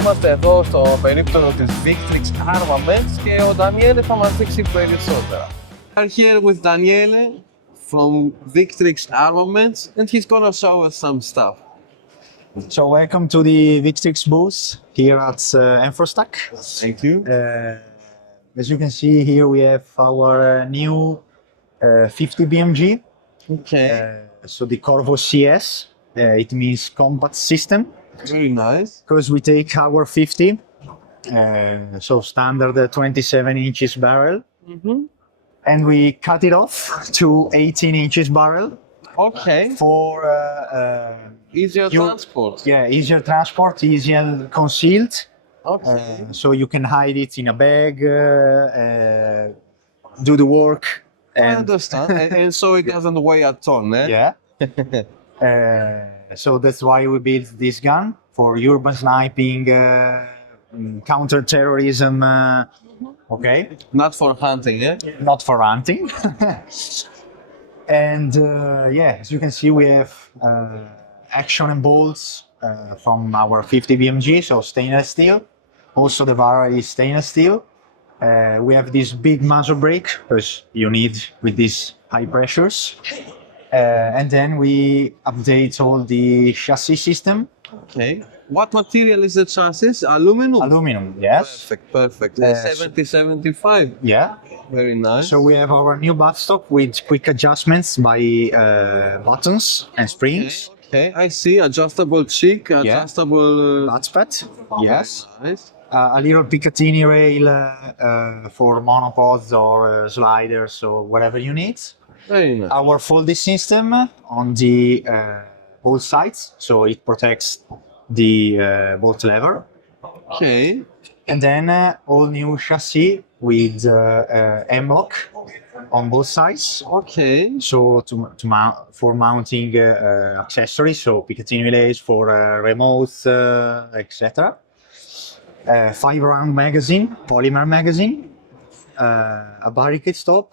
Είμαστε εδώ στο περίπτερο της Victrix Armaments και ο Daniele θα μας δείξει περισσότερα. We are here with Daniele from Victrix Armaments and he's gonna show us some stuff. So welcome to the Victrix booth here at Enforce Tac. Thank you. As you can see here we have our new 50 BMG. Okay. So the Corvo CS, it means combat system. Very nice. Because we take our 50, so standard 27 inches barrel, and we cut it off to 18 inches barrel. Okay. For Easier transport. Yeah, easier transport, easier concealed. Okay. So you can hide it in a bag, do the work. I understand. and so it doesn't weigh a ton, eh? Yeah. So that's why we built this gun for urban sniping, counter-terrorism. Okay. Not for hunting, eh? Not for hunting. And yeah, as you can see, we have action and bolts from our 50 BMG, so stainless steel. Also, the barrel is stainless steel. We have this big muzzle brake, because you need with these high pressures. And then we update all the chassis system. Okay. What material is the chassis? Aluminum? Aluminum, yes. Perfect. 70-75. Yeah. Very nice. So we have our new buttstock with quick adjustments by buttons and springs. Okay, I see. Adjustable cheek, adjustable Butts yes. Nice. A little Picatinny rail for monopods or sliders or whatever you need. Very nice. Our folding system on the both sides, so it protects the bolt lever. Okay. And then all new chassis with M-lock on both sides. Okay. So for mounting accessories, so Picatinny relays for remotes, etc. Firearm magazine, polymer magazine, a barricade stop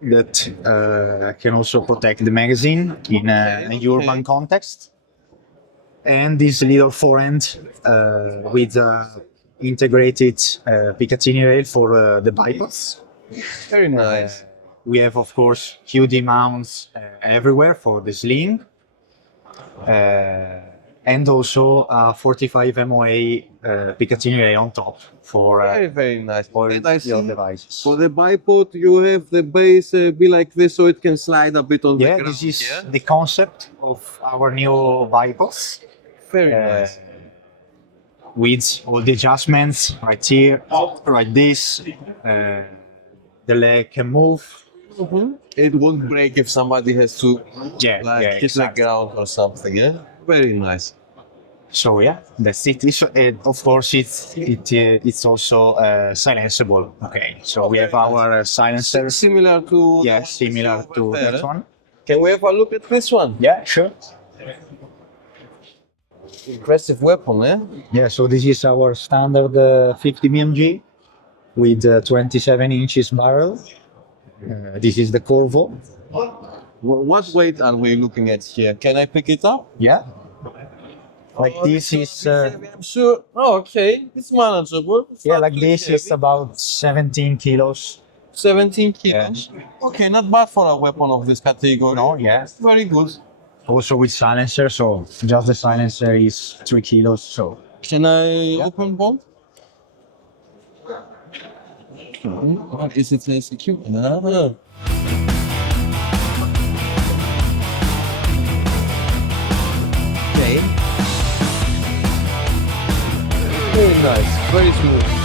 that can also protect the magazine in an urban context, and this little forend with integrated Picatinny rail for the bypass. Very nice. We have, of course, QD mounts everywhere for the sling, and also a 45 MOA Picatinny rail on top for very nice. for And I your see devices. for the bipod, you have the base be like this, so it can slide a bit on the ground. This is the concept of our new bipods. Very nice. With all the adjustments right here, right this, the leg can move. It won't break if somebody has to hit exactly. the ground or something. Yeah. Very nice. So yeah, that's it. Of course, it's also silenceable. Okay, so we have our silencer. Similar to Similar to that one. Can we have a look at this one? Yeah, sure. Impressive weapon, eh? Yeah, so this is our standard 50 BMG with 27 inches barrel. This is the Corvo. What weight are we looking at here? Can I pick it up? Yeah. Like this is. I'm sure. Oh, okay. It's manageable. It's Yeah, not like too this heavy. is about 17 kilos. 17 kilos. Okay, not bad for a weapon of this category. No, yeah. Very good. Also with silencer, so just the silencer is 3 kilos. So Can I open both? What is it secure? Okay. Very nice. Very smooth.